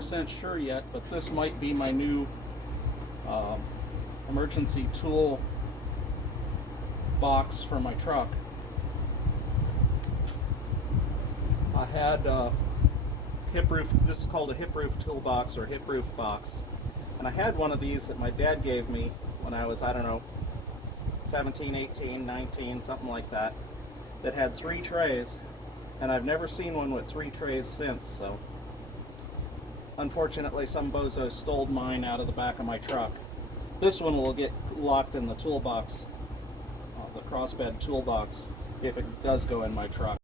100% sure yet, but this might be my new emergency tool box for my truck. I had hip roof, this is called a hip roof toolbox or hip roof box, and I had one of these that my dad gave me when I was, I don't know, 17, 18, 19, something like that, that had 3 trays, and I've never seen one with 3 trays since. So unfortunately some bozo stole mine out of the back of my truck. This one will get locked in the toolbox, the crossbed toolbox, if it does go in my truck.